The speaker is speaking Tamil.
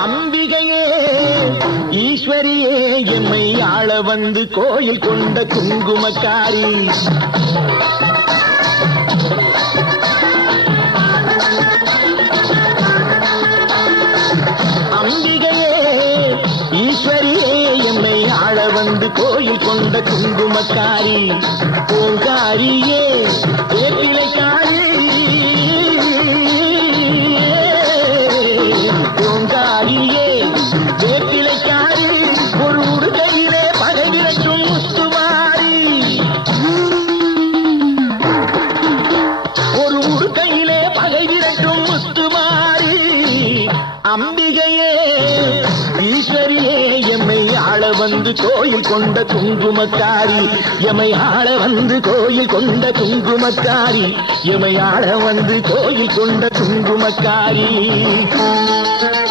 அம்பிகையே ஈஸ்வரியே எம்மை ஆள வந்து கோயில் கொண்ட குங்குமக்காரி. அம்பிகையே ஈஸ்வரியே எம்மை ஆள வந்து கோயில் கொண்ட குங்குமக்காரி. பூங்காரியே வேப்பிலைக்காரி. பூங்காரியே வேப்பிலைக்காரி. ஒரு உடுக்கையிலே பகை விரட்டும் முத்துமாரி. ஒரு உடுக்கையிலே பகை விரட்டும் முத்துமாரி. அம்பிகையே ஈஸ்வரியே எம்மை ஆள வந்து கோயில் கொண்ட குங்குமக்காரி. எமை ஆள வந்து கோயில் கொண்ட குங்குமக்காரி. எமை ஆள வந்து கோயில் கொண்ட குங்குமக்காரி.